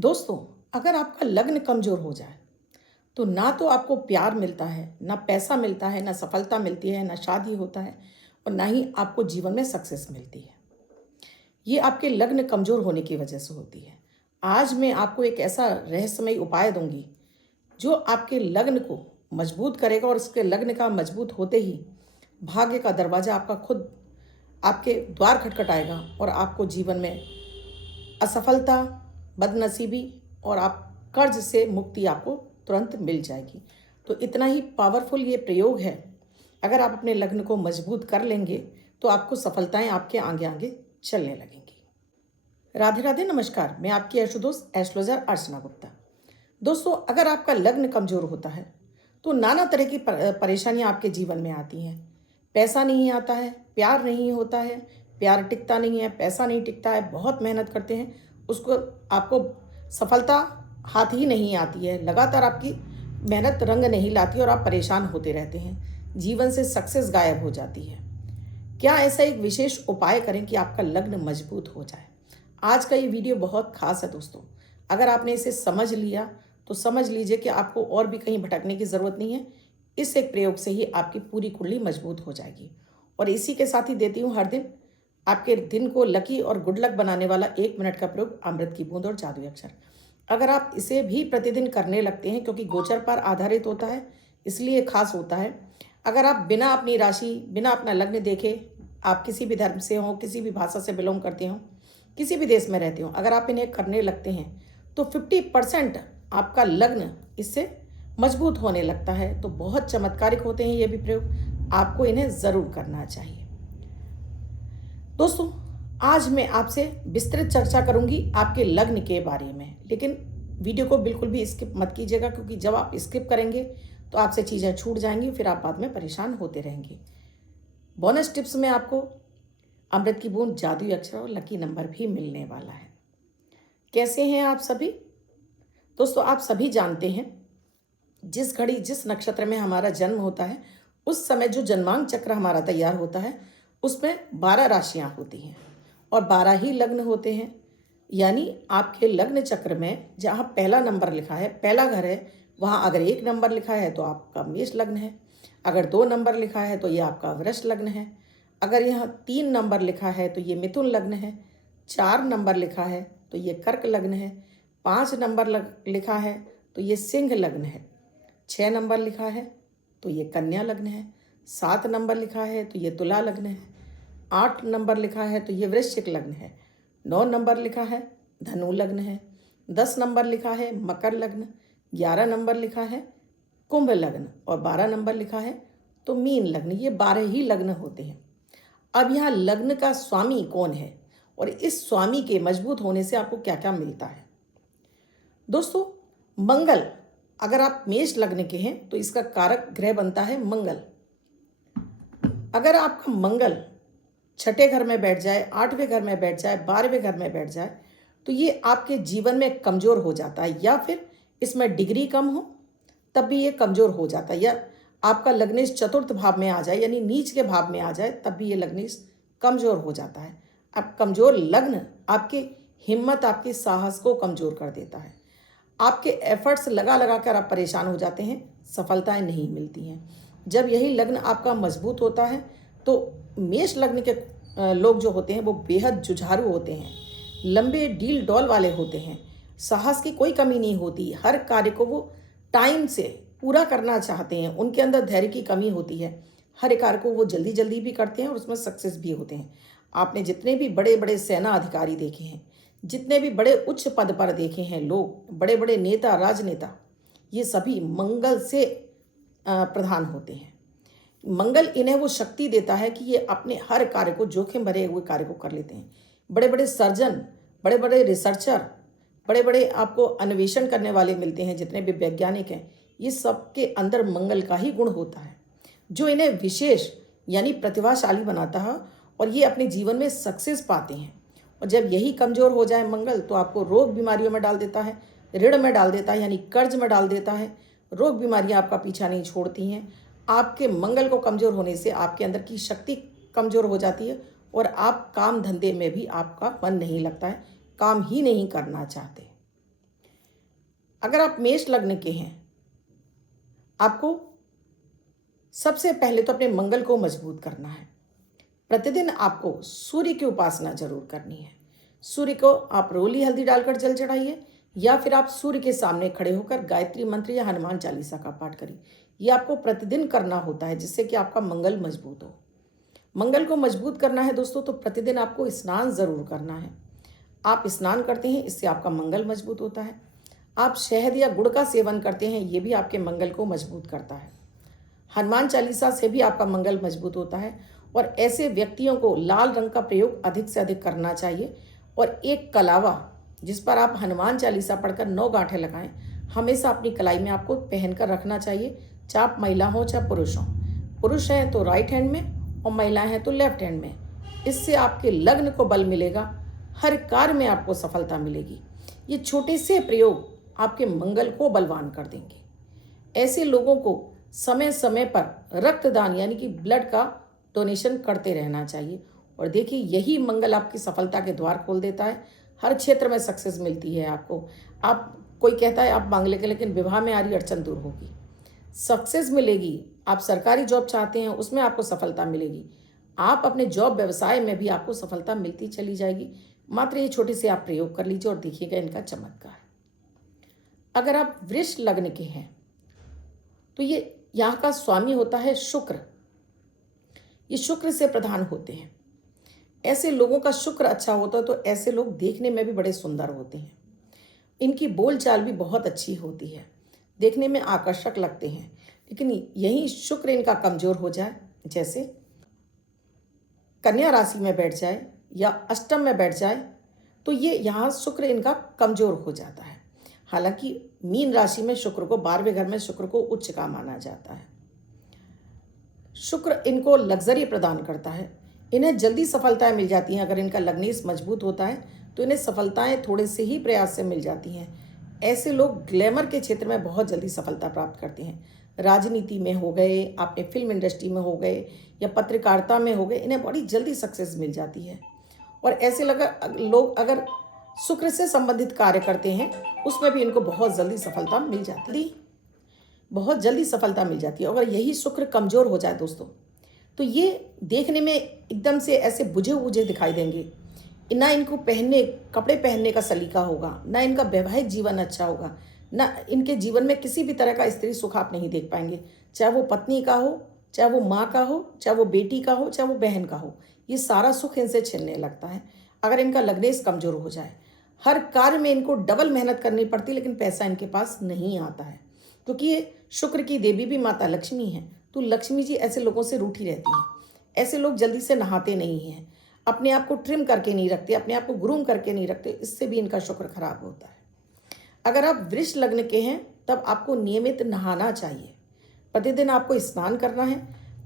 दोस्तों, अगर आपका लग्न कमज़ोर हो जाए, तो ना तो आपको प्यार मिलता है, ना पैसा मिलता है, ना सफलता मिलती है, ना शादी होता है और ना ही आपको जीवन में सक्सेस मिलती है। ये आपके लग्न कमज़ोर होने की वजह से होती है। आज मैं आपको एक ऐसा रहस्यमयी उपाय दूँगी, जो आपके लग्न को मजबूत करेगा और उसके लग्न का मजबूत होते ही भाग्य का दरवाज़ा आपका खुद आपके द्वार खटखटाएगा और आपको जीवन में असफलता, बदनसीबी और आप कर्ज से मुक्ति आपको तुरंत मिल जाएगी। तो इतना ही पावरफुल ये प्रयोग है। अगर आप अपने लग्न को मजबूत कर लेंगे, तो आपको सफलताएँ आपके आगे-आगे चलने लगेंगी। राधे राधे, नमस्कार। मैं आपकी आशुतोष एस्ट्रोलॉजर अर्चना गुप्ता। दोस्तों, अगर आपका लग्न कमज़ोर होता है, तो नाना तरह की परेशानियाँ आपके जीवन में आती हैं। पैसा नहीं आता है, प्यार नहीं होता है, प्यार टिकता नहीं है, पैसा नहीं टिकता है, बहुत मेहनत करते हैं, उसको आपको सफलता हाथ ही नहीं आती है। लगातार आपकी मेहनत रंग नहीं लाती और आप परेशान होते रहते हैं। जीवन से सक्सेस गायब हो जाती है। क्या ऐसा एक विशेष उपाय करें कि आपका लग्न मजबूत हो जाए? आज का ये वीडियो बहुत खास है दोस्तों। अगर आपने इसे समझ लिया, तो समझ लीजिए कि आपको और भी कहीं भटकने की ज़रूरत नहीं है। इस एक प्रयोग से ही आपकी पूरी कुंडली मजबूत हो जाएगी। और इसी के साथ ही देती हूँ हर दिन आपके दिन को लकी और गुड लक बनाने वाला 1 मिनट का प्रयोग, अमृत की बूंद और जादुई अक्षर। अगर आप इसे भी प्रतिदिन करने लगते हैं, क्योंकि गोचर पर आधारित होता है, इसलिए खास होता है। अगर आप बिना अपनी राशि, बिना अपना लग्न देखे, आप किसी भी धर्म से हों, किसी भी भाषा से बिलोंग करते हों, किसी भी देश में रहते हों, अगर आप इन्हें करने लगते हैं, तो 50% आपका लग्न इससे मजबूत होने लगता है। तो बहुत चमत्कारिक होते हैं ये भी प्रयोग। आपको इन्हें ज़रूर करना चाहिए। दोस्तों, आज मैं आपसे विस्तृत चर्चा करूंगी आपके लग्न के बारे में, लेकिन वीडियो को बिल्कुल भी स्किप मत कीजिएगा, क्योंकि जब आप स्किप करेंगे तो आपसे चीज़ें छूट जाएंगी, फिर आप बाद में परेशान होते रहेंगे। बोनस टिप्स में आपको अमृत की बूंद, जादुई अक्षर और लकी नंबर भी मिलने वाला है। कैसे हैं आप सभी? दोस्तों, आप सभी जानते हैं, जिस घड़ी जिस नक्षत्र में हमारा जन्म होता है, उस समय जो जन्मांक चक्र हमारा तैयार होता है, उसमें 12 राशियां होती हैं और 12 ही लग्न होते हैं। यानी आपके लग्न चक्र में जहाँ पहला नंबर लिखा है, पहला घर है, वहाँ अगर 1 नंबर लिखा है तो आपका मेष लग्न है। अगर 2 नंबर लिखा है तो ये आपका वृष लग्न है। अगर यहाँ 3 नंबर लिखा है तो ये मिथुन लग्न है। 4 नंबर लिखा है तो ये कर्क लग्न है। 5 नंबर लिखा है तो ये सिंह लग्न है। 6 नंबर लिखा है तो ये कन्या लग्न है। 7 नंबर लिखा है तो ये तुला लग्न है। 8 नंबर लिखा है तो ये वृश्चिक लग्न है। 9 नंबर लिखा है धनु लग्न है। 10 नंबर लिखा है मकर लग्न। 11 नंबर लिखा है कुंभ लग्न और 12 नंबर लिखा है तो मीन लग्न। ये 12 ही लग्न होते हैं। अब यहाँ लग्न का स्वामी कौन है और इस स्वामी के मजबूत होने से आपको क्या क्या मिलता है? दोस्तों, मंगल, अगर आप मेष लग्न के हैं तो इसका कारक ग्रह बनता है मंगल। अगर आपका मंगल छठे घर में बैठ जाए, 8वें घर में बैठ जाए, 12वें घर में बैठ जाए, तो ये आपके जीवन में कमज़ोर हो जाता है, या फिर इसमें डिग्री कम हो तब भी ये कमज़ोर हो जाता है, या आपका लग्नेश चतुर्थ भाव में आ जाए यानी नीच के भाव में आ जाए, तब भी ये लग्नेश कमज़ोर हो जाता है। अब कमज़ोर लग्न आपकी हिम्मत, आपके साहस को कमज़ोर कर देता है। आपके एफर्ट्स लगा लगा कर आप परेशान हो जाते हैं, सफलताएं नहीं मिलती हैं। जब यही लग्न आपका मजबूत होता है, तो मेष लग्न के लोग जो होते हैं वो बेहद जुझारू होते हैं, लंबे डील डॉल वाले होते हैं, साहस की कोई कमी नहीं होती, हर कार्य को वो टाइम से पूरा करना चाहते हैं, उनके अंदर धैर्य की कमी होती है, हर कार्य को वो जल्दी जल्दी भी करते हैं और उसमें सक्सेस भी होते हैं। आपने जितने भी बड़े बड़े सेना अधिकारी देखे हैं, जितने भी बड़े उच्च पद पर देखे हैं लोग, बड़े बड़े नेता, राजनेता, ये सभी मंगल से प्रधान होते हैं। मंगल इन्हें वो शक्ति देता है कि ये अपने हर कार्य को, जोखिम भरे हुए कार्य को कर लेते हैं। बड़े बड़े सर्जन, बड़े बड़े रिसर्चर, बड़े बड़े आपको अन्वेषण करने वाले मिलते हैं, जितने भी वैज्ञानिक हैं, ये सब के अंदर मंगल का ही गुण होता है, जो इन्हें विशेष यानी प्रतिभाशाली बनाता है और ये अपने जीवन में सक्सेस पाते हैं। और जब यही कमज़ोर हो जाए मंगल, तो आपको रोग बीमारियों में डाल देता है, ऋण में डाल देता है यानी कर्ज में डाल देता है। रोग बीमारियां आपका पीछा नहीं छोड़ती हैं। आपके मंगल को कमज़ोर होने से आपके अंदर की शक्ति कमज़ोर हो जाती है और आप काम धंधे में भी आपका मन नहीं लगता है, काम ही नहीं करना चाहते। अगर आप मेष लग्न के हैं, आपको सबसे पहले तो अपने मंगल को मजबूत करना है। प्रतिदिन आपको सूर्य की उपासना जरूर करनी है। सूर्य को आप रोली हल्दी डालकर जल चढ़ाइए, या फिर आप सूर्य के सामने खड़े होकर गायत्री मंत्र या हनुमान चालीसा का पाठ करिए। ये आपको प्रतिदिन करना होता है, जिससे कि आपका मंगल मजबूत हो। मंगल को मजबूत करना है दोस्तों, तो प्रतिदिन आपको स्नान जरूर करना है। आप स्नान करते हैं, इससे आपका मंगल मजबूत होता है। आप शहद या गुड़ का सेवन करते हैं, ये भी आपके मंगल को मजबूत करता है। हनुमान चालीसा से भी आपका मंगल मजबूत होता है। और ऐसे व्यक्तियों को लाल रंग का प्रयोग अधिक से अधिक करना चाहिए। और एक कलावा जिस पर आप हनुमान चालीसा पढ़कर 9 गांठें लगाएं, हमेशा अपनी कलाई में आपको पहनकर रखना चाहिए, चाहे आप महिला हो चाहे पुरुष हो। पुरुष हैं तो राइट हैंड में और महिलाएं हैं तो लेफ्ट हैंड में। इससे आपके लग्न को बल मिलेगा, हर कार्य में आपको सफलता मिलेगी। ये छोटे से प्रयोग आपके मंगल को बलवान कर देंगे। ऐसे लोगों को समय समय पर रक्तदान यानी कि ब्लड का डोनेशन करते रहना चाहिए। और देखिए, यही मंगल आपकी सफलता के द्वार खोल देता है। हर क्षेत्र में सक्सेस मिलती है आपको। आप कोई कहता है आप मांग लेंगे, लेकिन विवाह में आ रही अड़चन दूर होगी, सक्सेस मिलेगी। आप सरकारी जॉब चाहते हैं, उसमें आपको सफलता मिलेगी। आप अपने जॉब व्यवसाय में भी आपको सफलता मिलती चली जाएगी। मात्र ये छोटे से आप प्रयोग कर लीजिए और देखिएगा इनका चमत्कार। अगर आप वृष लग्न के हैं, तो ये यहाँ का स्वामी होता है शुक्र। ये शुक्र से प्रधान होते हैं। ऐसे लोगों का शुक्र अच्छा होता है, तो ऐसे लोग देखने में भी बड़े सुंदर होते हैं। इनकी बोलचाल भी बहुत अच्छी होती है, देखने में आकर्षक लगते हैं। लेकिन यही शुक्र इनका कमजोर हो जाए, जैसे कन्या राशि में बैठ जाए या अष्टम में बैठ जाए, तो ये यहाँ शुक्र इनका कमजोर हो जाता है। हालांकि मीन राशि में शुक्र को 12वें घर में शुक्र को उच्च का माना जाता है। शुक्र इनको लग्जरी प्रदान करता है। इन्हें जल्दी सफलताएं मिल जाती हैं। अगर इनका लग्नेश मजबूत होता है तो इन्हें सफलताएं थोड़े से ही प्रयास से मिल जाती हैं। ऐसे लोग ग्लैमर के क्षेत्र में बहुत जल्दी सफलता प्राप्त करते हैं। राजनीति में हो गए, आपने फिल्म इंडस्ट्री में हो गए या पत्रकारिता में हो गए, इन्हें बड़ी जल्दी सक्सेस मिल जाती है। और ऐसे लोग अगर शुक्र से संबंधित कार्य करते हैं, उसमें भी इनको बहुत जल्दी सफलता मिल जाती है। बहुत जल्दी सफलता मिल जाती है। अगर यही शुक्र कमजोर हो जाए दोस्तों, तो ये देखने में एकदम से ऐसे बुझे बुझे दिखाई देंगे। ना इनको कपड़े पहनने का सलीका होगा, ना इनका वैवाहिक जीवन अच्छा होगा, ना इनके जीवन में किसी भी तरह का स्त्री सुख आप नहीं देख पाएंगे। चाहे वो पत्नी का हो, चाहे वो माँ का हो, चाहे वो बेटी का हो, चाहे वो बहन का हो, ये सारा सुख इनसे छिनने लगता है अगर इनका लग्नेश कमजोर हो जाए। हर कार्य में इनको डबल मेहनत करनी पड़ती है, लेकिन पैसा इनके पास नहीं आता है, क्योंकि ये शुक्र की देवी भी माता लक्ष्मी है। तो लक्ष्मी जी ऐसे लोगों से रूठी रहती हैं। ऐसे लोग जल्दी से नहाते नहीं हैं, अपने आप को ट्रिम करके नहीं रखते, अपने आप को ग्रूम करके नहीं रखते, इससे भी इनका शुक्र खराब होता है। अगर आप वृष लग्न के हैं, तब आपको नियमित नहाना चाहिए। प्रतिदिन आपको स्नान करना है।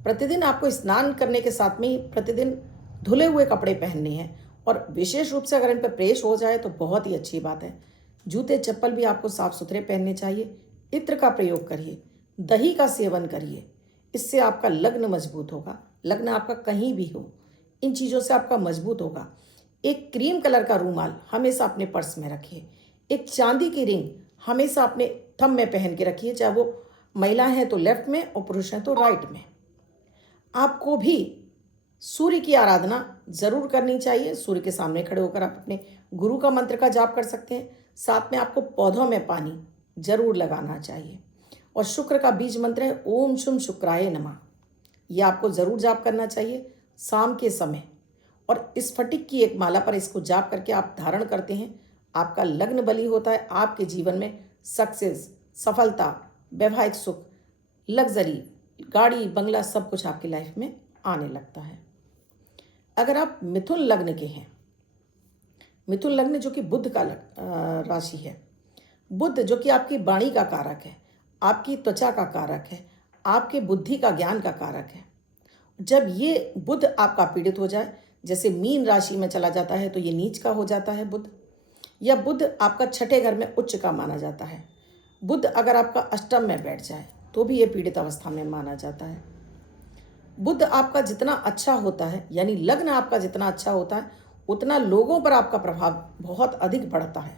प्रतिदिन आपको स्नान करने के साथ में ही प्रतिदिन धुले हुए कपड़े पहनने हैं। और विशेष रूप से अगर इन पर प्रेस हो जाए तो बहुत ही अच्छी बात है। जूते चप्पल भी आपको साफ सुथरे पहनने चाहिए। इत्र का प्रयोग करिए, दही का सेवन करिए, इससे आपका लग्न मजबूत होगा। लग्न आपका कहीं भी हो, इन चीज़ों से आपका मजबूत होगा। एक क्रीम कलर का रूमाल हमेशा अपने पर्स में रखिए। एक चांदी की रिंग हमेशा अपने थंब में पहन के रखिए, चाहे वो महिला हैं तो लेफ्ट में और पुरुष हैं तो राइट में। आपको भी सूर्य की आराधना जरूर करनी चाहिए। सूर्य के सामने खड़े होकर आप अपने गुरु का मंत्र का जाप कर सकते हैं। साथ में आपको पौधों में पानी जरूर लगाना चाहिए। और शुक्र का बीज मंत्र है ओम शुम शुक्राय नमः। यह आपको जरूर जाप करना चाहिए शाम के समय। और स्फटिक की एक माला पर इसको जाप करके आप धारण करते हैं, आपका लग्न बली होता है। आपके जीवन में सक्सेस, सफलता, वैवाहिक सुख, लग्जरी, गाड़ी बंगला सब कुछ आपकी लाइफ में आने लगता है। अगर आप मिथुन लग्न के हैं, मिथुन लग्न जो कि बुध का राशि है, बुध जो कि आपकी वाणी का कारक है, आपकी त्वचा का कारक है, आपके बुद्धि का ज्ञान का कारक है। जब ये बुध आपका पीड़ित हो जाए, जैसे मीन राशि में चला जाता है तो ये नीच का हो जाता है बुध, या बुध आपका छठे घर में उच्च का माना जाता है। बुध अगर आपका अष्टम में बैठ जाए तो भी ये पीड़ित अवस्था में माना जाता है। बुध आपका जितना अच्छा होता है, यानी लग्न आपका जितना अच्छा होता है, उतना लोगों पर आपका प्रभाव बहुत अधिक बढ़ता है।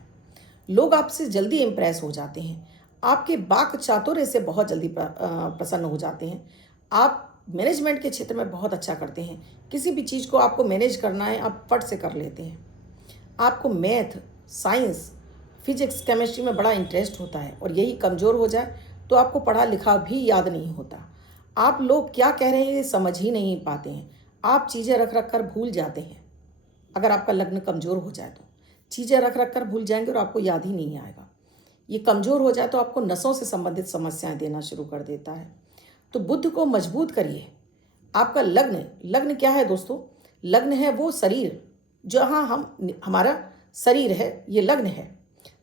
लोग आपसे जल्दी इम्प्रेस हो जाते हैं, आपके वाक चातुर्य से बहुत जल्दी प्रसन्न हो जाते हैं। आप मैनेजमेंट के क्षेत्र में बहुत अच्छा करते हैं, किसी भी चीज़ को आपको मैनेज करना है आप फट से कर लेते हैं। आपको मैथ, साइंस, फिजिक्स, केमिस्ट्री में बड़ा इंटरेस्ट होता है और यही कमज़ोर हो जाए तो आपको पढ़ा लिखा भी याद नहीं होता। आप लोग क्या कह रहे हैं ये समझ ही नहीं पाते हैं, आप चीज़ें रख रख कर भूल जाते हैं। अगर आपका लग्न कमज़ोर हो जाए तो चीज़ें रख रख कर भूल जाएंगे और आपको याद ही नहीं आएगा। ये कमज़ोर हो जाए तो आपको नसों से संबंधित समस्याएं देना शुरू कर देता है। तो बुद्ध को मजबूत करिए। आपका लग्न, लग्न क्या है दोस्तों? लग्न है वो शरीर जहाँ हमारा शरीर है, ये लग्न है।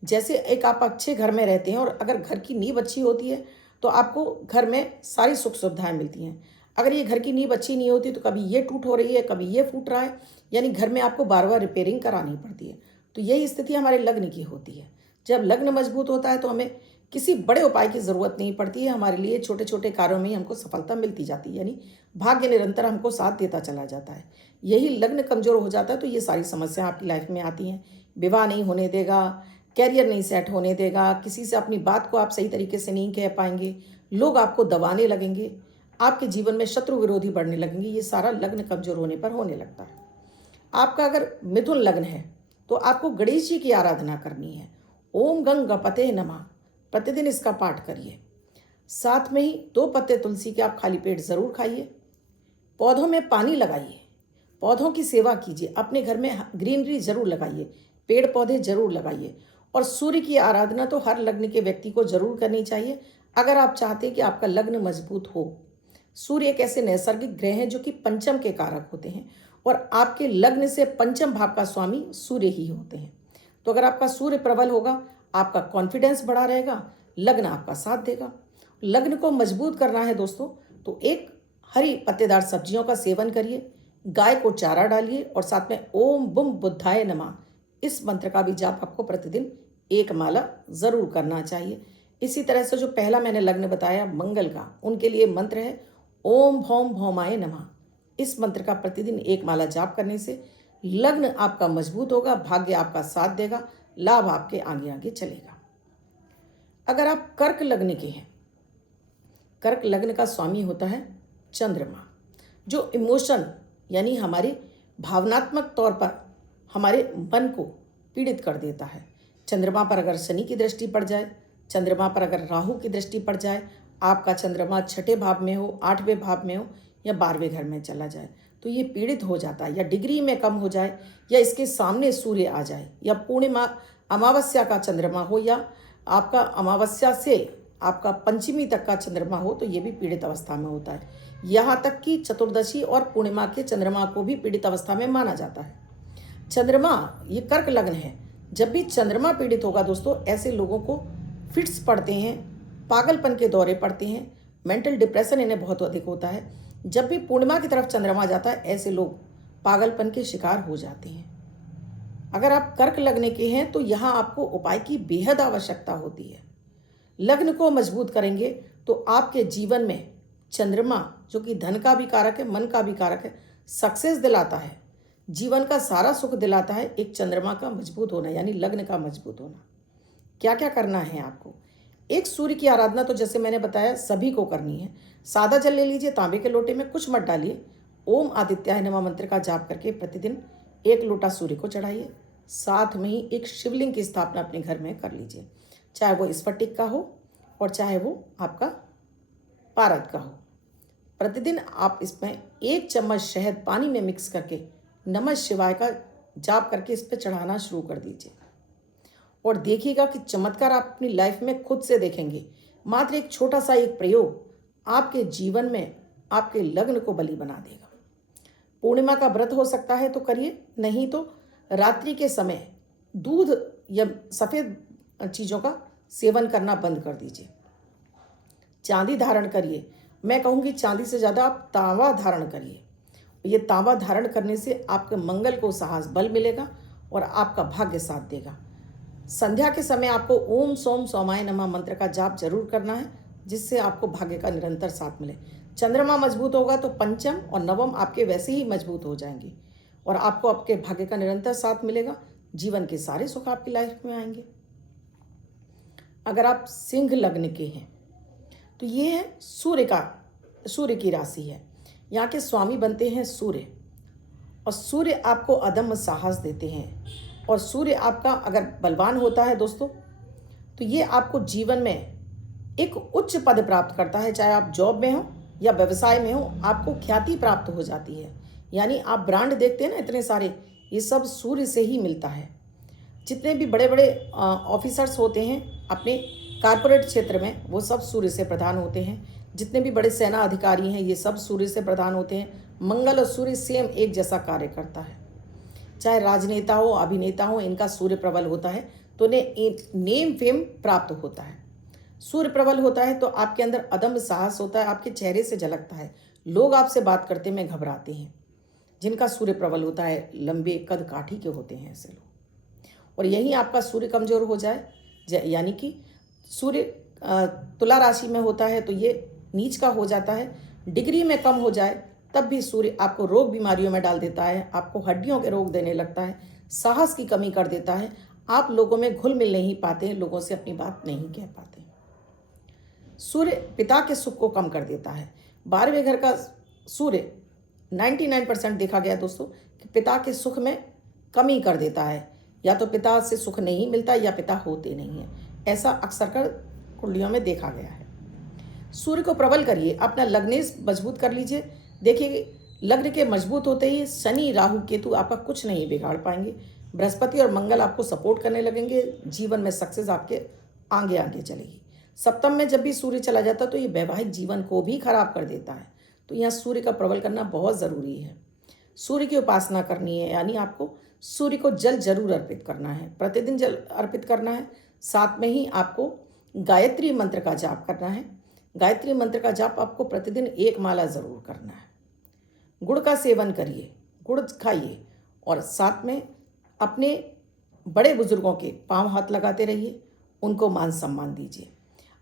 जैसे एक आप अच्छे घर में रहते हैं और अगर घर की नींव अच्छी होती है तो आपको घर में सारी सुख सुविधाएं मिलती हैं। अगर ये घर की नींव अच्छी नहीं होती तो कभी ये टूट हो रही है, कभी ये फूट रहा है, यानी घर में आपको बार बार रिपेयरिंग करानी पड़ती है। तो यही स्थिति हमारे लग्न की होती है। जब लग्न मजबूत होता है तो हमें किसी बड़े उपाय की ज़रूरत नहीं पड़ती है, हमारे लिए छोटे छोटे कार्यों में ही हमको सफलता मिलती जाती है, यानी भाग्य निरंतर हमको साथ देता चला जाता है। यही लग्न कमज़ोर हो जाता है तो ये सारी समस्या आपकी लाइफ में आती हैं। विवाह नहीं होने देगा, कैरियर नहीं सेट होने देगा, किसी से अपनी बात को आप सही तरीके से नहीं कह पाएंगे, लोग आपको दबाने लगेंगे, आपके जीवन में शत्रु विरोधी बढ़ने लगेंगे। ये सारा लग्न कमज़ोर होने पर होने लगता है। आपका अगर मिथुन लग्न है तो आपको गणेश जी की आराधना करनी है। ओम गंग गणपते नमः, प्रतिदिन इसका पाठ करिए। साथ में ही 2 पत्ते तुलसी के आप खाली पेट ज़रूर खाइए। पौधों में पानी लगाइए, पौधों की सेवा कीजिए, अपने घर में ग्रीनरी जरूर लगाइए, पेड़ पौधे जरूर लगाइए। और सूर्य की आराधना तो हर लग्न के व्यक्ति को जरूर करनी चाहिए अगर आप चाहते हैं कि आपका लग्न मजबूत हो। सूर्य एक ऐसे नैसर्गिक ग्रह हैं जो कि पंचम के कारक होते हैं और आपके लग्न से पंचम भाव का स्वामी सूर्य ही होते हैं। तो अगर आपका सूर्य प्रबल होगा, आपका कॉन्फिडेंस बढ़ा रहेगा, लग्न आपका साथ देगा। लग्न को मजबूत करना है दोस्तों तो एक हरी पत्तेदार सब्जियों का सेवन करिए, गाय को चारा डालिए और साथ में ओम बुम बुद्धाय नमः इस मंत्र का भी जाप आपको प्रतिदिन 1 माला जरूर करना चाहिए। इसी तरह से जो पहला मैंने लग्न बताया मंगल का, उनके लिए मंत्र है ओम भौम भौमाय नमः। इस मंत्र का प्रतिदिन 1 माला जाप करने से लग्न आपका मजबूत होगा, भाग्य आपका साथ देगा, लाभ आपके आगे आगे चलेगा। अगर आप कर्क लग्न के हैं, कर्क लग्न का स्वामी होता है चंद्रमा, जो इमोशन यानी हमारे भावनात्मक तौर पर हमारे मन को पीड़ित कर देता है। चंद्रमा पर अगर शनि की दृष्टि पड़ जाए, चंद्रमा पर अगर राहु की दृष्टि पड़ जाए, आपका चंद्रमा 6ठे भाव में हो, 8वें भाव में हो या 12वें घर में चला जाए तो ये पीड़ित हो जाता है, या डिग्री में कम हो जाए, या इसके सामने सूर्य आ जाए, या पूर्णिमा अमावस्या का चंद्रमा हो, या आपका अमावस्या से आपका पंचमी तक का चंद्रमा हो तो ये भी पीड़ित अवस्था में होता है। यहाँ तक कि चतुर्दशी और पूर्णिमा के चंद्रमा को भी पीड़ित अवस्था में माना जाता है। चंद्रमा, ये कर्क लग्न है, जब भी चंद्रमा पीड़ित होगा दोस्तों, ऐसे लोगों को फिट्स पड़ते हैं, पागलपन के दौरे पड़ते हैं, मेंटल डिप्रेशन इन्हें बहुत अधिक होता है। जब भी पूर्णिमा की तरफ चंद्रमा जाता है ऐसे लोग पागलपन के शिकार हो जाते हैं। अगर आप कर्क लग्न के हैं तो यहाँ आपको उपाय की बेहद आवश्यकता होती है। लग्न को मजबूत करेंगे तो आपके जीवन में चंद्रमा, जो कि धन का भी कारक है, मन का भी कारक है, सक्सेस दिलाता है, जीवन का सारा सुख दिलाता है। एक चंद्रमा का मजबूत होना यानी लग्न का मजबूत होना। क्या क्या करना है आपको? एक सूर्य की आराधना तो जैसे मैंने बताया सभी को करनी है। सादा जल ले लीजिए, तांबे के लोटे में कुछ मत डालिए, ओम आदित्याय नमः मंत्र का जाप करके प्रतिदिन 1 लोटा सूर्य को चढ़ाइए। साथ में ही एक शिवलिंग की स्थापना अपने घर में कर लीजिए, चाहे वो स्फटिक का हो और चाहे वो आपका पारद का हो। प्रतिदिन आप इसमें 1 चम्मच शहद पानी में मिक्स करके नमः शिवाय का जाप करके इस पर चढ़ाना शुरू कर दीजिए और देखिएगा कि चमत्कार आप अपनी लाइफ में खुद से देखेंगे। मात्र एक छोटा सा एक प्रयोग आपके जीवन में आपके लग्न को बलि बना देगा। पूर्णिमा का व्रत हो सकता है तो करिए, नहीं तो रात्रि के समय दूध या सफ़ेद चीज़ों का सेवन करना बंद कर दीजिए। चांदी धारण करिए, मैं कहूँगी चांदी से ज़्यादा आप तांबा धारण करिए। ये तांबा धारण करने से आपके मंगल को साहस बल मिलेगा और आपका भाग्य साथ देगा। संध्या के समय आपको ओम सोम सोमाय नमः मंत्र का जाप जरूर करना है, जिससे आपको भाग्य का निरंतर साथ मिले। चंद्रमा मजबूत होगा तो पंचम और नवम आपके वैसे ही मजबूत हो जाएंगे और आपको आपके भाग्य का निरंतर साथ मिलेगा। जीवन के सारे सुख आपकी लाइफ में आएंगे। अगर आप सिंह लग्न के हैं तो ये है सूर्य की राशि है। यहाँ के स्वामी बनते हैं सूर्य, और सूर्य आपको अदम्य साहस देते हैं। और सूर्य आपका अगर बलवान होता है दोस्तों, तो ये आपको जीवन में एक उच्च पद प्राप्त करता है। चाहे आप जॉब में हो या व्यवसाय में हो, आपको ख्याति प्राप्त हो जाती है। यानी आप ब्रांड देखते हैं ना इतने सारे, ये सब सूर्य से ही मिलता है। जितने भी बड़े बड़े ऑफिसर्स होते हैं अपने कारपोरेट क्षेत्र में, वो सब सूर्य से प्रधान होते हैं। जितने भी बड़े सेना अधिकारी हैं, ये सब सूर्य से प्रधान होते हैं। मंगल और सूर्य सेम एक जैसा कार्य करता है। चाहे राजनेता हो, अभिनेता हो, इनका सूर्य प्रबल होता है तो उन्हें नेम फेम प्राप्त होता है। सूर्य प्रबल होता है तो आपके अंदर अदम्य साहस होता है, आपके चेहरे से झलकता है। लोग आपसे बात करते में घबराते हैं। जिनका सूर्य प्रबल होता है, लंबे कद काठी के होते हैं ऐसे लोग। और यही आपका सूर्य कमजोर हो जाए, यानी कि सूर्य तुला राशि में होता है तो ये नीच का हो जाता है। डिग्री में कम हो जाए तब भी सूर्य आपको रोग बीमारियों में डाल देता है, आपको हड्डियों के रोग देने लगता है, साहस की कमी कर देता है। आप लोगों में घुल मिल नहीं पाते हैं, लोगों से अपनी बात नहीं कह पाते। सूर्य पिता के सुख को कम कर देता है। 12वें घर का सूर्य 99% देखा गया दोस्तों कि पिता के सुख में कमी कर देता है। या तो पिता से सुख नहीं मिलता या पिता होते नहीं है, ऐसा अक्सर कर कुंडलियों में देखा गया है। सूर्य को प्रबल करिए, अपना लग्नेश मजबूत कर लीजिए। देखिए, लग्न के मजबूत होते ही शनि राहु केतु आपका कुछ नहीं बिगाड़ पाएंगे। बृहस्पति और मंगल आपको सपोर्ट करने लगेंगे। जीवन में सक्सेस आपके आगे आगे चलेगी। सप्तम में जब भी सूर्य चला जाता है तो ये वैवाहिक जीवन को भी खराब कर देता है। तो यहाँ सूर्य का प्रबल करना बहुत ज़रूरी है। सूर्य की उपासना करनी है, यानी आपको सूर्य को जल जरूर अर्पित करना है, प्रतिदिन जल अर्पित करना है। साथ में ही आपको गायत्री मंत्र का जाप करना है। गायत्री मंत्र का जाप आपको प्रतिदिन 1 माला ज़रूर करना है। गुड़ का सेवन करिए, गुड़ खाइए, और साथ में अपने बड़े बुजुर्गों के पांव हाथ लगाते रहिए, उनको मान सम्मान दीजिए।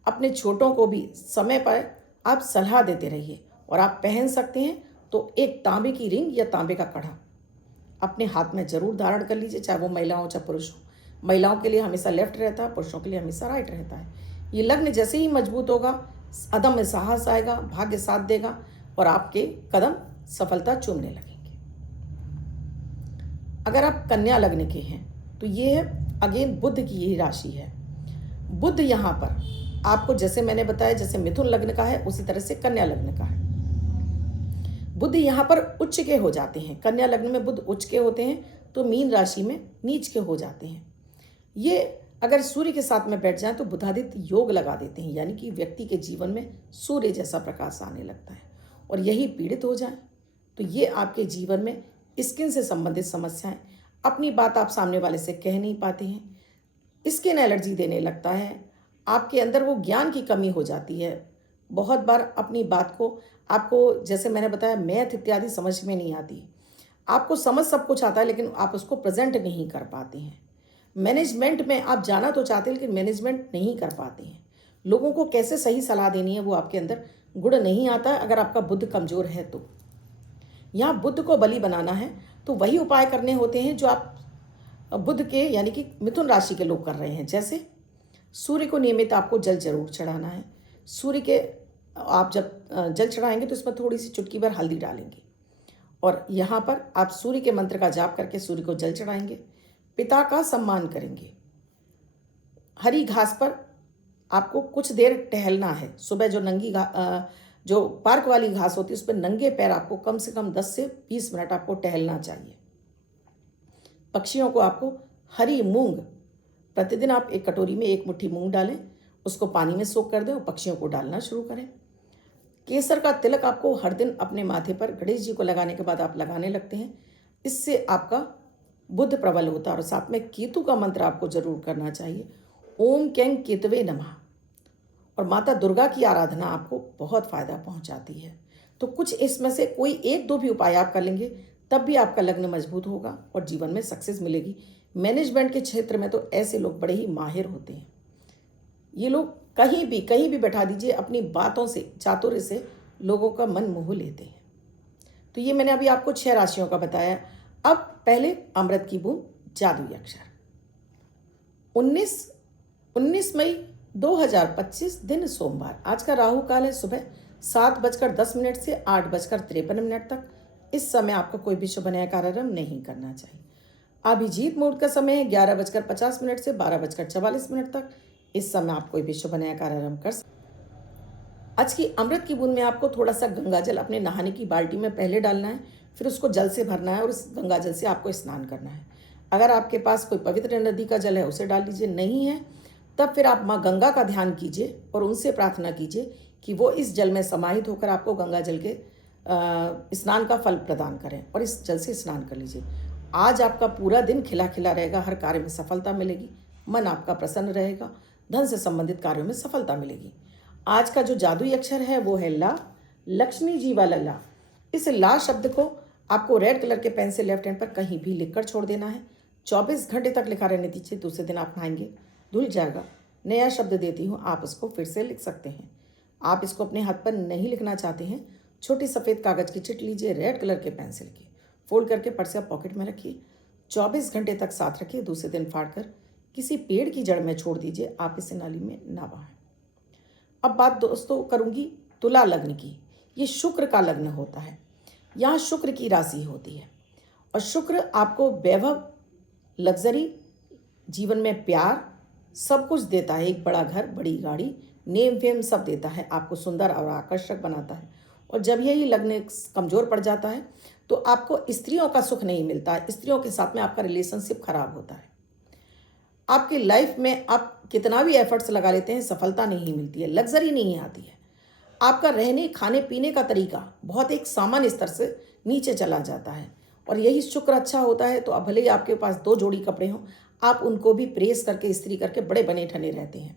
अपने छोटों को भी समय पर आप सलाह देते रहिए। और आप पहन सकते हैं तो एक तांबे की रिंग या तांबे का कड़ा अपने हाथ में जरूर धारण कर लीजिए, चाहे वो महिला हो चाहे पुरुष हो। महिलाओं के लिए हमेशा लेफ्ट रहता है, पुरुषों के लिए हमेशा राइट रहता है। ये लग्न जैसे ही मजबूत होगा, अदम्य साहस आएगा, भाग्य साथ देगा और आपके कदम सफलता चूमने लगेंगे। अगर आप कन्या लग्न के हैं तो ये है अगेन बुध की ही राशि है। बुध यहाँ पर आपको, जैसे मैंने बताया, जैसे मिथुन लग्न का है उसी तरह से कन्या लग्न का है। बुध यहाँ पर उच्च के हो जाते हैं। कन्या लग्न में बुध उच्च के होते हैं तो मीन राशि में नीच के हो जाते हैं। ये अगर सूर्य के साथ में बैठ जाए तो बुधादित्य योग लगा देते हैं, यानी कि व्यक्ति के जीवन में सूर्य जैसा प्रकाश आने लगता है। और यही पीड़ित हो जाए तो ये आपके जीवन में स्किन से संबंधित समस्याएं, अपनी बात आप सामने वाले से कह नहीं पाते हैं, स्किन एलर्जी देने लगता है, आपके अंदर वो ज्ञान की कमी हो जाती है। बहुत बार अपनी बात को आपको, जैसे मैंने बताया, मैथ इत्यादि समझ में नहीं आती। आपको समझ सब कुछ आता है लेकिन आप उसको प्रेजेंट नहीं कर पाते हैं। मैनेजमेंट में आप जाना तो चाहते हैं लेकिन मैनेजमेंट नहीं कर पाते हैं। लोगों को कैसे सही सलाह देनी है वो आपके अंदर गुण नहीं आता है अगर आपका बुध कमज़ोर है तो। यहाँ बुध को बलि बनाना है तो वही उपाय करने होते हैं जो आप बुध के यानी कि मिथुन राशि के लोग कर रहे हैं। जैसे सूर्य को नियमित आपको जल जरूर चढ़ाना है। सूर्य के आप जब जल चढ़ाएंगे तो इसमें थोड़ी सी चुटकी भर हल्दी डालेंगे और यहाँ पर आप सूर्य के मंत्र का जाप करके सूर्य को जल चढ़ाएंगे। पिता का सम्मान करेंगे। हरी घास पर आपको कुछ देर टहलना है। सुबह जो जो पार्क वाली घास होती है उस पर नंगे पैर आपको कम से कम 10 से 20 मिनट आपको टहलना चाहिए। पक्षियों को आपको हरी मूंग, प्रतिदिन आप एक कटोरी में 1 मुट्ठी मूंग डालें, उसको पानी में सोख कर दें और पक्षियों को डालना शुरू करें। केसर का तिलक आपको हर दिन अपने माथे पर गणेश जी को लगाने के बाद आप लगाने लगते हैं। इससे आपका बुध प्रबल होता है। और साथ में केतु का मंत्र आपको जरूर करना चाहिए, ओम कैं केतवे नमः। और माता दुर्गा की आराधना आपको बहुत फायदा पहुंचाती है। तो कुछ इसमें से कोई 1-2 भी उपाय आप कर लेंगे तब भी आपका लग्न मजबूत होगा और जीवन में सक्सेस मिलेगी। मैनेजमेंट के क्षेत्र में तो ऐसे लोग बड़े ही माहिर होते हैं। ये लोग कहीं भी बैठा दीजिए, अपनी बातों से, चातुर्य से लोगों का मन मोह लेते हैं। तो ये मैंने अभी आपको 6 राशियों का बताया। अब पहले अमृत की बूंद जादुई अक्षर। 19 मई 2025 दिन सोमवार। आज का राहु काल है सुबह 7:10 से 8:53 तक। इस समय आपको कोई भी शुभ नया कार्यारंभ नहीं करना चाहिए। अभिजीत मुहूर्त का समय है 11:50 से 12:44 तक। इस समय आप कोई भी शुभ नया कार्यारंभ कर सकते। आज की अमृत की बूंद में आपको थोड़ा सा गंगा जल अपने नहाने की बाल्टी में पहले डालना है, फिर उसको जल से भरना है और उस गंगा जल से आपको स्नान करना है। अगर आपके पास कोई पवित्र नदी का जल है उसे डाल लीजिए, नहीं है तब फिर आप माँ गंगा का ध्यान कीजिए और उनसे प्रार्थना कीजिए कि वो इस जल में समाहित होकर आपको गंगा जल के स्नान का फल प्रदान करें और इस जल से स्नान कर लीजिए। आज आपका पूरा दिन खिला खिला रहेगा, हर कार्य में सफलता मिलेगी, मन आपका प्रसन्न रहेगा, धन से संबंधित कार्यों में सफलता मिलेगी। आज का जो जादुई अक्षर है वो है ला, लक्ष्मी जी वाला ला। इस ला शब्द को आपको रेड कलर के पेन से लेफ्ट हैंड पर कहीं भी लिखकर छोड़ देना है। 24 घंटे तक लिखा रहने दीजिए, दूसरे दिन आप नहाएंगे धुल जाएगा। नया शब्द देती हूँ, आप उसको फिर से लिख सकते हैं। आप इसको अपने हाथ पर नहीं लिखना चाहते हैं, छोटी सफ़ेद कागज़ की चिट लीजिए, रेड कलर के पेन से लिखिए, फोल्ड करके पर्स या पॉकेट में रखिए, 24 घंटे तक साथ रखिए, दूसरे दिन फाड़कर किसी पेड़ की जड़ में छोड़ दीजिए। आप इसे नाली में ना बहाएं। अब बात दोस्तों करूंगी तुला लग्न की। ये शुक्र का लग्न होता है, यहाँ शुक्र की राशि होती है और शुक्र आपको वैभव, लग्जरी, जीवन में प्यार सब कुछ देता है। एक बड़ा घर, बड़ी गाड़ी, नेम फेम सब देता है, आपको सुंदर और आकर्षक बनाता है। और जब यही लग्न कमज़ोर पड़ जाता है तो आपको स्त्रियों का सुख नहीं मिलता है, स्त्रियों के साथ में आपका रिलेशनशिप खराब होता है। आपकी लाइफ में आप कितना भी एफर्ट्स लगा लेते हैं, सफलता नहीं मिलती है, लग्जरी नहीं आती है। आपका रहने खाने पीने का तरीका बहुत एक सामान्य स्तर से नीचे चला जाता है। और यही शुक्र अच्छा होता है तो अब भले ही आपके पास 2 जोड़ी कपड़े हों, आप उनको भी प्रेस करके इस्त्री करके बड़े बने ठने रहते हैं।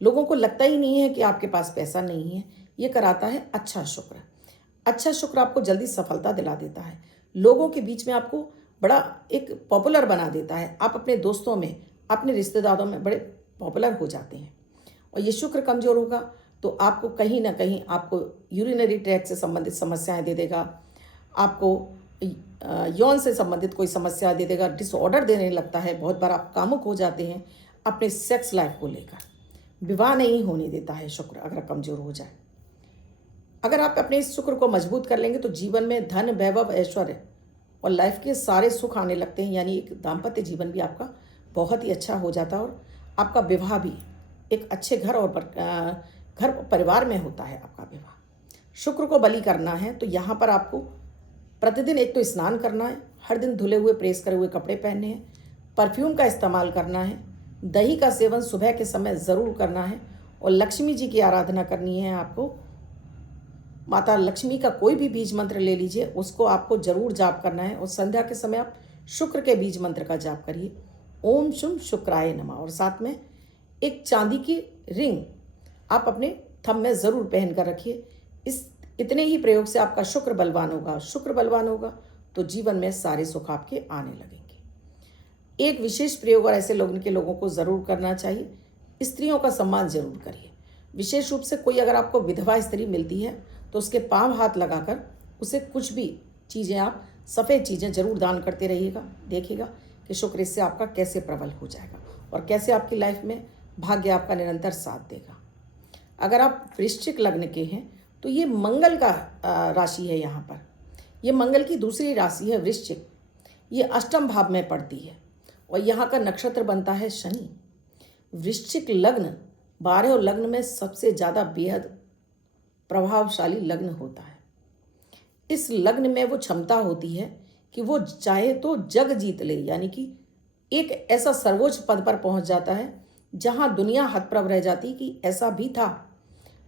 लोगों को लगता ही नहीं है कि आपके पास पैसा नहीं है। ये कराता है अच्छा शुक्र। अच्छा शुक्र आपको जल्दी सफलता दिला देता है, लोगों के बीच में आपको बड़ा एक पॉपुलर बना देता है। आप अपने दोस्तों में, अपने रिश्तेदारों में बड़े पॉपुलर हो जाते हैं। और ये शुक्र कमज़ोर होगा तो आपको कहीं ना कहीं आपको यूरिनरी ट्रैक्ट से संबंधित समस्याएं दे देगा, आपको यौन से संबंधित कोई समस्या दे देगा, डिसऑर्डर देने लगता है। बहुत बार आप कामुक हो जाते हैं अपने सेक्स लाइफ को लेकर, विवाह नहीं होने देता है शुक्र अगर कमज़ोर हो जाए। अगर आप अपने इस शुक्र को मजबूत कर लेंगे तो जीवन में धन, वैभव, ऐश्वर्य और लाइफ के सारे सुख आने लगते हैं। यानी एक दाम्पत्य जीवन भी आपका बहुत ही अच्छा हो जाता है और आपका विवाह भी एक अच्छे घर और घर परिवार में होता है आपका विवाह। शुक्र को बलि करना है तो यहाँ पर आपको प्रतिदिन एक तो स्नान करना है, हर दिन धुले हुए प्रेस करे हुए कपड़े पहनने हैं, परफ्यूम का इस्तेमाल करना है, दही का सेवन सुबह के समय ज़रूर करना है और लक्ष्मी जी की आराधना करनी है आपको। माता लक्ष्मी का कोई भी बीज मंत्र ले लीजिए, उसको आपको जरूर जाप करना है और संध्या के समय आप शुक्र के बीज मंत्र का जाप करिए, ओम शुभ शुक्राय नमः। और साथ में एक चांदी की रिंग आप अपने थंब में ज़रूर पहन कर रखिए। इतने ही प्रयोग से आपका शुक्र बलवान होगा। शुक्र बलवान होगा तो जीवन में सारे सुख आपके आने लगेंगे। एक विशेष प्रयोग और ऐसे लोगों को ज़रूर करना चाहिए। स्त्रियों का सम्मान जरूर करिए। विशेष रूप से कोई अगर आपको विधवा स्त्री मिलती है तो उसके पांव हाथ लगाकर उसे कुछ भी चीज़ें, आप सफ़ेद चीज़ें जरूर दान करते रहिएगा। देखिएगा कि शुक्र इससे आपका कैसे प्रबल हो जाएगा और कैसे आपकी लाइफ में भाग्य आपका निरंतर साथ देगा। अगर आप वृश्चिक लग्न के हैं तो ये मंगल का राशि है। यहाँ पर ये मंगल की दूसरी राशि है वृश्चिक। ये अष्टम भाव में पड़ती है और यहाँ का नक्षत्र बनता है शनि। वृश्चिक लग्न 12 लग्न में सबसे ज़्यादा बेहद प्रभावशाली लग्न होता है। इस लग्न में वो क्षमता होती है कि वो चाहे तो जग जीत ले, यानी कि एक ऐसा सर्वोच्च पद पर पहुंच जाता है जहां दुनिया हतप्रभ रह जाती कि ऐसा भी था।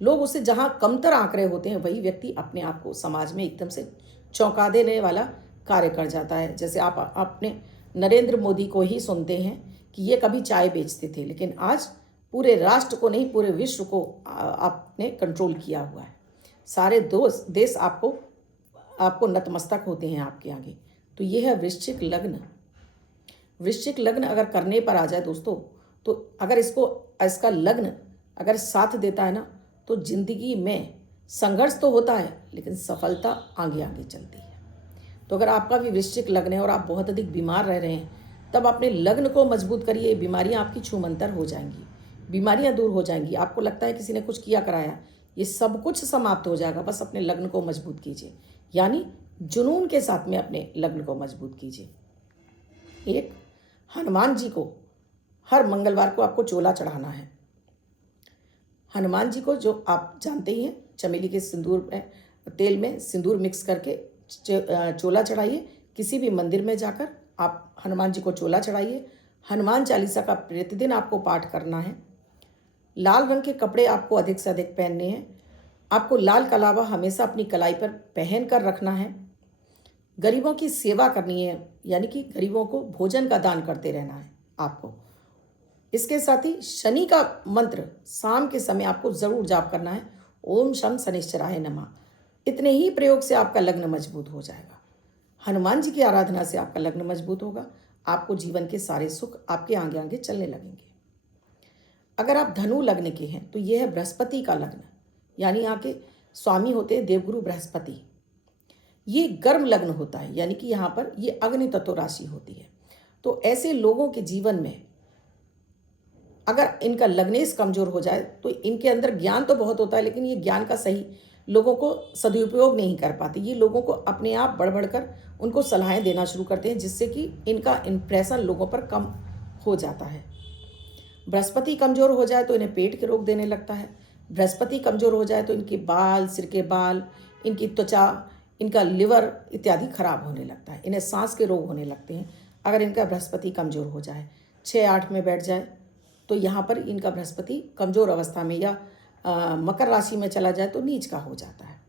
लोग उसे जहां कमतर आंक रहे होते हैं वही व्यक्ति अपने आप को समाज में एकदम से चौंका देने वाला कार्य कर जाता है। जैसे आप अपने नरेंद्र मोदी को ही सुनते हैं कि ये कभी चाय बेचते थे, लेकिन आज पूरे राष्ट्र को नहीं पूरे विश्व को आपने कंट्रोल किया हुआ है। सारे देश आपको नतमस्तक होते हैं आपके आगे। तो ये है वृश्चिक लग्न। वृश्चिक लग्न अगर करने पर आ जाए दोस्तों, तो अगर इसका लग्न अगर साथ देता है ना तो जिंदगी में संघर्ष तो होता है लेकिन सफलता आगे आगे चलती है। तो अगर आपका भी वृश्चिक लग्न है और आप बहुत अधिक बीमार रह रहे हैं तब अपने लग्न को मजबूत करिए, बीमारियां आपकी छूमंतर हो जाएंगी। बीमारियां दूर हो जाएंगी। आपको लगता है किसी ने कुछ किया कराया, ये सब कुछ समाप्त हो जाएगा। बस अपने लग्न को मजबूत कीजिए, यानी जुनून के साथ में अपने लग्न को मजबूत कीजिए। एक, हनुमान जी को हर मंगलवार को आपको चोला चढ़ाना है। हनुमान जी को, जो आप जानते ही हैं, चमेली के सिंदूर में, तेल में सिंदूर मिक्स करके चोला चढ़ाइए। किसी भी मंदिर में जाकर आप हनुमान जी को चोला चढ़ाइए। हनुमान चालीसा का प्रतिदिन आपको पाठ करना है। लाल रंग के कपड़े आपको अधिक से अधिक पहनने हैं। आपको लाल कलावा हमेशा अपनी कलाई पर पहन कर रखना है। गरीबों की सेवा करनी है, यानी कि गरीबों को भोजन का दान करते रहना है आपको। इसके साथ ही शनि का मंत्र शाम के समय आपको जरूर जाप करना है, ओम शम शनिश्चराय नमः। इतने ही प्रयोग से आपका लग्न मजबूत हो जाएगा। हनुमान जी की आराधना से आपका लग्न मजबूत होगा। आपको जीवन के सारे सुख आपके आगे आगे चलने लगेंगे। अगर आप धनु लग्न के हैं तो यह है बृहस्पति का लग्न, यानी यहाँ के स्वामी होते हैं देवगुरु बृहस्पति। ये गर्म लग्न होता है, यानी कि यहाँ पर ये अग्नि तत्व राशि होती है। तो ऐसे लोगों के जीवन में अगर इनका लग्नेश कमजोर हो जाए तो इनके अंदर ज्ञान तो बहुत होता है, लेकिन ये ज्ञान का सही लोगों को सदुपयोग नहीं कर पाते। ये लोगों को अपने आप बढ़ बढ़कर उनको सलाहें देना शुरू करते हैं, जिससे कि इनका इम्प्रेशन लोगों पर कम हो जाता है। बृहस्पति कमजोर हो जाए तो इन्हें पेट के रोग देने लगता है। बृहस्पति कमजोर हो जाए तो इनके बाल, सिर के बाल, इनकी त्वचा, इनका लिवर इत्यादि खराब होने लगता है। इन्हें सांस के रोग होने लगते हैं अगर इनका बृहस्पति कमजोर हो जाए। 6-8 में बैठ जाए तो यहाँ पर इनका बृहस्पति कमजोर अवस्था में या मकर राशि में चला जाए तो नीच का हो जाता है।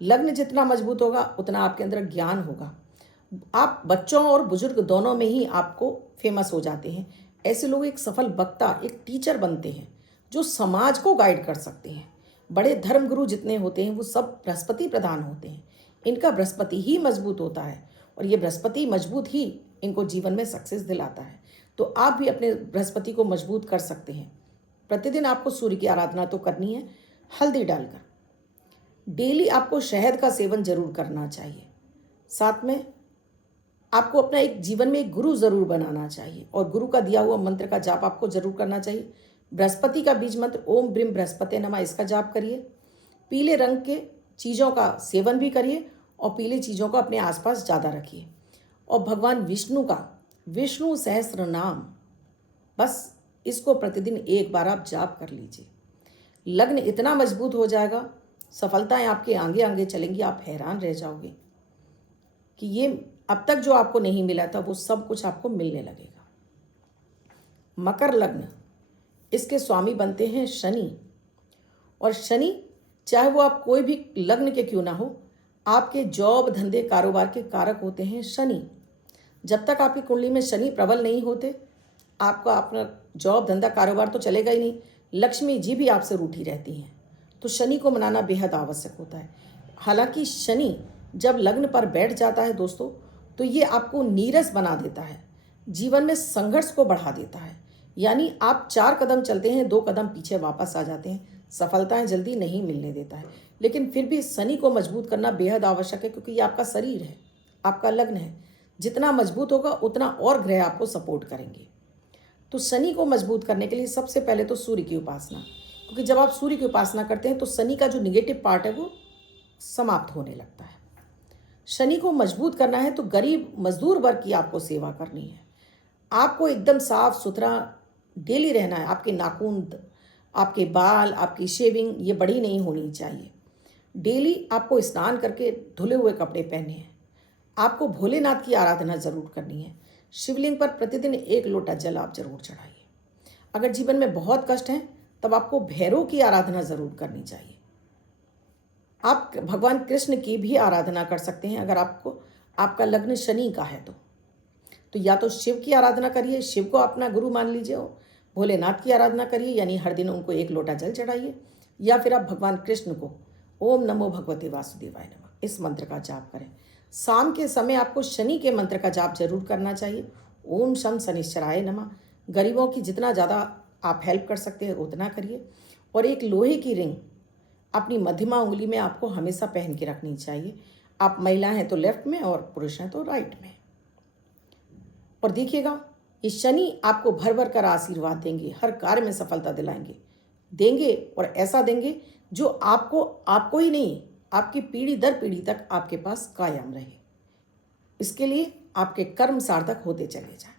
लग्न जितना मजबूत होगा उतना आपके अंदर ज्ञान होगा। आप बच्चों और बुजुर्ग दोनों में ही आपको फेमस हो जाते हैं। ऐसे लोग एक सफल वक्ता, एक टीचर बनते हैं जो समाज को गाइड कर सकते हैं। बड़े धर्मगुरु जितने होते हैं वो सब बृहस्पति प्रधान होते हैं। इनका बृहस्पति ही मजबूत होता है और ये बृहस्पति मजबूत ही इनको जीवन में सक्सेस दिलाता है। तो आप भी अपने बृहस्पति को मजबूत कर सकते हैं। प्रतिदिन आपको सूर्य की आराधना तो करनी है, हल्दी डालकर। डेली आपको शहद का सेवन जरूर करना चाहिए। साथ में आपको अपना एक जीवन में एक गुरु जरूर बनाना चाहिए और गुरु का दिया हुआ मंत्र का जाप आपको जरूर करना चाहिए। बृहस्पति का बीज मंत्र ओम ब्रीम बृहस्पति नमः, इसका जाप करिए। पीले रंग के चीज़ों का सेवन भी करिए और पीले चीज़ों को अपने आसपास ज़्यादा रखिए। और भगवान विष्णु का विष्णु सहस्त्र नाम, बस इसको प्रतिदिन एक बार आप जाप कर लीजिए। लग्न इतना मजबूत हो जाएगा, सफलताएं आपके आगे आगे चलेंगी। आप हैरान रह जाओगे कि ये अब तक जो आपको नहीं मिला था वो सब कुछ आपको मिलने लगेगा। मकर लग्न, इसके स्वामी बनते हैं शनि। और शनि, चाहे वो आप कोई भी लग्न के क्यों ना हो, आपके जॉब, धंधे, कारोबार के कारक होते हैं शनि। जब तक आपकी कुंडली में शनि प्रबल नहीं होते, आपका अपना जॉब, धंधा, कारोबार तो चलेगा ही नहीं। लक्ष्मी जी भी आपसे रूठी रहती हैं। तो शनि को मनाना बेहद आवश्यक होता है। हालांकि शनि जब लग्न पर बैठ जाता है दोस्तों, तो ये आपको नीरस बना देता है, जीवन में संघर्ष को बढ़ा देता है। यानी आप 4 कदम चलते हैं, 2 कदम पीछे वापस आ जाते हैं। सफलताएं जल्दी नहीं मिलने देता है। लेकिन फिर भी शनि को मजबूत करना बेहद आवश्यक है, क्योंकि ये आपका शरीर है, आपका लग्न है। जितना मजबूत होगा उतना और ग्रह आपको सपोर्ट करेंगे। तो शनि को मजबूत करने के लिए सबसे पहले तो सूर्य की उपासना, क्योंकि जब आप सूर्य की उपासना करते हैं तो शनि का जो निगेटिव पार्ट है वो समाप्त होने लगता है। शनि को मजबूत करना है तो गरीब मजदूर वर्ग की आपको सेवा करनी है। आपको एकदम साफ सुथरा डेली रहना है। आपके नाखून, आपके बाल, आपकी शेविंग ये बड़ी नहीं होनी चाहिए। डेली आपको स्नान करके धुले हुए कपड़े पहने हैं। आपको भोलेनाथ की आराधना जरूर करनी है। शिवलिंग पर प्रतिदिन 1 लोटा जल आप जरूर चढ़ाइए। अगर जीवन में बहुत कष्ट हैं तब आपको भैरव की आराधना जरूर करनी चाहिए। आप भगवान कृष्ण की भी आराधना कर सकते हैं अगर आपका लग्न शनि का है तो या तो शिव की आराधना करिए, शिव को अपना गुरु मान लीजिए। भोलेनाथ की आराधना करिए, यानी हर दिन उनको 1 लोटा जल चढ़ाइए। या फिर आप भगवान कृष्ण को ओम नमो भगवते वासुदेवाय नमः इस मंत्र का जाप करें। शाम के समय आपको शनि के मंत्र का जाप जरूर करना चाहिए, ओम शम शनिश्चराय नमः। गरीबों की जितना ज़्यादा आप हेल्प कर सकते हैं उतना करिए। और एक लोहे की रिंग अपनी मध्यमा उंगली में आपको हमेशा पहन के रखनी चाहिए। आप महिला हैं तो लेफ्ट में और पुरुष हैं तो राइट में। और देखिएगा, ये शनि आपको भर भर कर आशीर्वाद देंगे, हर कार्य में सफलता दिलाएंगे, देंगे और ऐसा देंगे जो आपको ही नहीं, आपकी पीढ़ी दर पीढ़ी तक आपके पास कायम रहे। इसके लिए आपके कर्म सार्थक होते चले जाएं।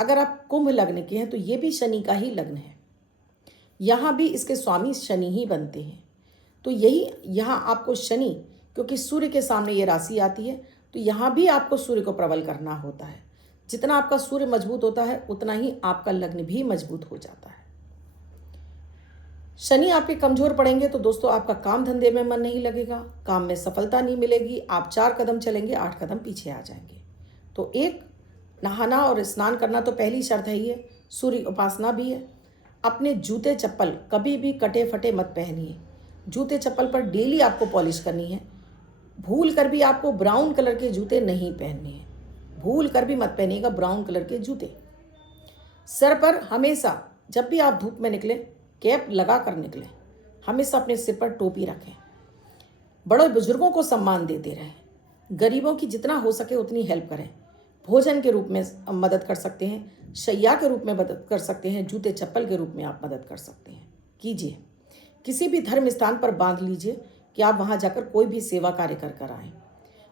अगर आप कुंभ लग्न के हैं तो ये भी शनि का ही लग्न है, यहाँ भी इसके स्वामी शनि ही बनते हैं। तो यही यहाँ आपको शनि, क्योंकि सूर्य के सामने ये राशि आती है, तो यहाँ भी आपको सूर्य को प्रबल करना होता है। जितना आपका सूर्य मजबूत होता है उतना ही आपका लग्न भी मजबूत हो जाता है। शनि आपके कमजोर पड़ेंगे तो दोस्तों आपका काम धंधे में मन नहीं लगेगा, काम में सफलता नहीं मिलेगी, आप 4 कदम चलेंगे 8 कदम पीछे आ जाएंगे। तो एक, नहाना और स्नान करना तो पहली शर्त है, ये सूर्य उपासना भी है। अपने जूते चप्पल कभी भी कटे फटे मत पहनिए, जूते चप्पल पर डेली आपको पॉलिश करनी है। भूल कर भी आपको ब्राउन कलर के जूते नहीं पहनने हैं, भूल कर भी मत पहनिएगा ब्राउन कलर के जूते। सर पर हमेशा जब भी आप धूप में निकले कैप लगा कर निकलें, हमेशा अपने सिर पर टोपी रखें। बड़े बुजुर्गों को सम्मान देते रहें, गरीबों की जितना हो सके उतनी हेल्प करें। भोजन के रूप में मदद कर सकते हैं, शैया के रूप में मदद कर सकते हैं, जूते चप्पल के रूप में आप मदद कर सकते हैं। कीजिए, किसी भी धर्म स्थान पर बांध लीजिए कि आप वहाँ जाकर कोई भी सेवा कार्य कर आएँ।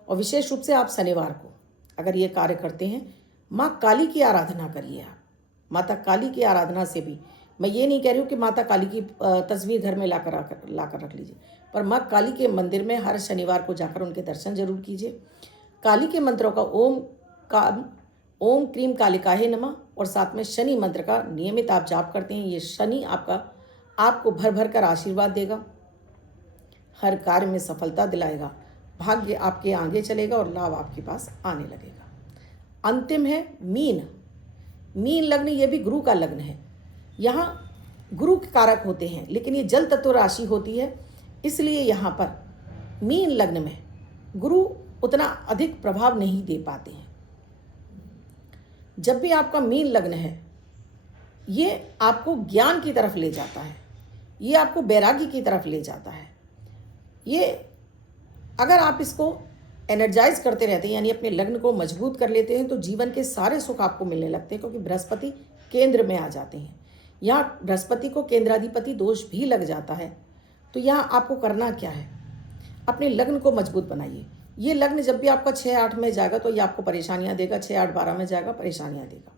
और विशेष रूप से आप शनिवार को अगर ये कार्य करते हैं, माँ काली की आराधना करिए। आप माता काली की आराधना से भी, मैं ये नहीं कह रही हूँ कि माता काली की तस्वीर घर में लाकर रख लीजिए, पर माँ काली के मंदिर में हर शनिवार को जाकर उनके दर्शन जरूर कीजिए। काली के मंत्रों का ओम क्रीम कालिकाहे नमः और साथ में शनि मंत्र का नियमित आप जाप करते हैं, ये शनि आपको भर भर कर आशीर्वाद देगा, हर कार्य में सफलता दिलाएगा, भाग्य आपके आगे चलेगा और लाभ आपके पास आने लगेगा। अंतिम है मीन लग्न, ये भी गुरु का लग्न है। यहाँ गुरु के कारक होते हैं, लेकिन ये जल तत्व राशि होती है, इसलिए यहाँ पर मीन लग्न में गुरु उतना अधिक प्रभाव नहीं दे पाते हैं। जब भी आपका मीन लग्न है, ये आपको ज्ञान की तरफ ले जाता है, ये आपको वैरागी की तरफ ले जाता है। ये अगर आप इसको एनर्जाइज करते रहते हैं, यानी अपने लग्न को मजबूत कर लेते हैं, तो जीवन के सारे सुख आपको मिलने लगते हैं, क्योंकि बृहस्पति केंद्र में आ जाते हैं। यहाँ बृहस्पति को केंद्राधिपति दोष भी लग जाता है। तो यहाँ आपको करना क्या है, अपने लग्न को मजबूत बनाइए। ये लग्न जब भी आपका 6-8 में जाएगा तो ये आपको परेशानियां देगा, 6-8-12 में जाएगा परेशानियां देगा।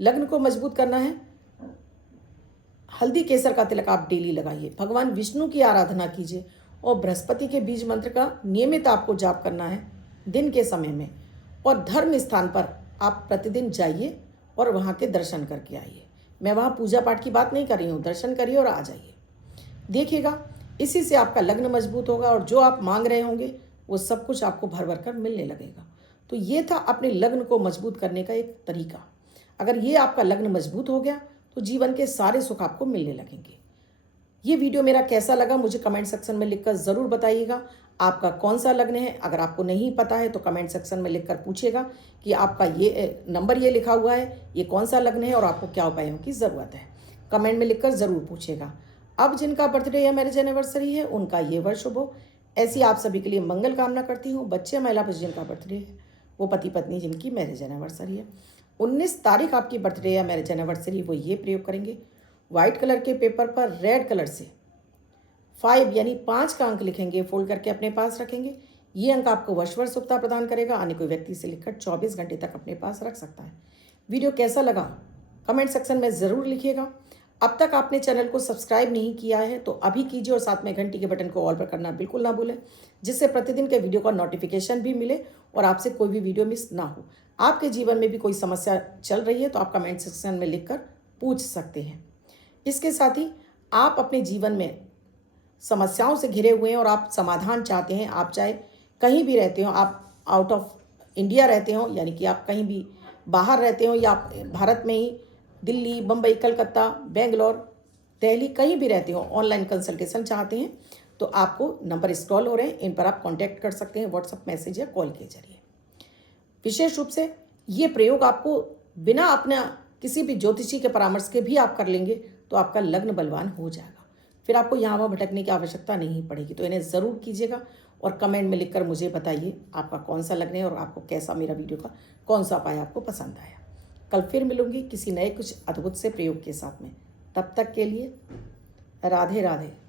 लग्न को मजबूत करना है, हल्दी केसर का तिलक आप डेली लगाइए, भगवान विष्णु की आराधना कीजिए और बृहस्पति के बीज मंत्र का नियमित आपको जाप करना है दिन के समय में। और धर्म स्थान पर आप प्रतिदिन जाइए और वहाँ के दर्शन करके आइए। मैं वहाँ पूजा पाठ की बात नहीं कर रही हूँ, दर्शन करिए और आ जाइए। देखिएगा, इसी से आपका लग्न मजबूत होगा और जो आप मांग रहे होंगे वो सब कुछ आपको भर भर कर मिलने लगेगा। तो ये था अपने लग्न को मजबूत करने का एक तरीका। अगर ये आपका लग्न मजबूत हो गया तो जीवन के सारे सुख आपको मिलने लगेंगे। ये वीडियो मेरा कैसा लगा मुझे कमेंट सेक्शन में लिखकर ज़रूर बताइएगा। आपका कौन सा लग्न है, अगर आपको नहीं पता है तो कमेंट सेक्शन में लिखकर पूछेगा कि आपका ये नंबर ये लिखा हुआ है, ये कौन सा लग्न है और आपको क्या उपायों की ज़रूरत है। कमेंट में लिखकर ज़रूर पूछेगा। अब जिनका बर्थडे या मैरिज एनिवर्सरी है उनका ये वर्ष शुभ हो, ऐसी आप सभी के लिए मंगल कामना करती हूँ। बच्चे महिला पुरुष जिनका बर्थडे है, वो पति पत्नी जिनकी मैरिज एनिवर्सरी है, 19 तारीख आपकी बर्थडे या मैरिज एनिवर्सरी, वो ये प्रयोग करेंगे। वाइट कलर के पेपर पर रेड कलर से 5 यानी 5 का अंक लिखेंगे, फोल्ड करके अपने पास रखेंगे। ये अंक आपको वर्ष शुभता प्रदान करेगा। अन्य कोई व्यक्ति से लिखकर 24 घंटे तक अपने पास रख सकता है। वीडियो कैसा लगा कमेंट सेक्शन में ज़रूर लिखिएगा। अब तक आपने चैनल को सब्सक्राइब नहीं किया है तो अभी कीजिए और साथ में घंटी के बटन को ऑल पर करना बिल्कुल ना भूलें, जिससे प्रतिदिन के वीडियो का नोटिफिकेशन भी मिले और आपसे कोई भी वीडियो मिस ना हो। आपके जीवन में भी कोई समस्या चल रही है तो आप कमेंट सेक्शन में लिखकर पूछ सकते हैं। इसके साथ ही आप अपने जीवन में समस्याओं से घिरे हुए हैं और आप समाधान चाहते हैं, आप चाहे कहीं भी रहते हो, आप आउट ऑफ इंडिया रहते हो यानी कि आप कहीं भी बाहर रहते हो या आप भारत में ही दिल्ली, बम्बई, कलकत्ता, बेंगलोर, दिल्ली कहीं भी रहते हो, ऑनलाइन कंसल्टेशन चाहते हैं तो आपको नंबर स्क्रॉल हो रहे हैं, इन पर आप कांटेक्ट कर सकते हैं व्हाट्सएप मैसेज या कॉल के जरिए। विशेष रूप से ये प्रयोग आपको बिना अपना किसी भी ज्योतिषी के परामर्श के भी आप कर लेंगे तो आपका लग्न बलवान हो जाएगा, फिर आपको यहाँ वहाँ भटकने की आवश्यकता नहीं पड़ेगी। तो इन्हें ज़रूर कीजिएगा और कमेंट में लिखकर मुझे बताइए आपका कौन सा लगने और आपको कैसा मेरा वीडियो का कौन सा उपाय आपको पसंद आया। कल फिर मिलूंगी किसी नए कुछ अद्भुत से प्रयोग के साथ में। तब तक के लिए राधे राधे।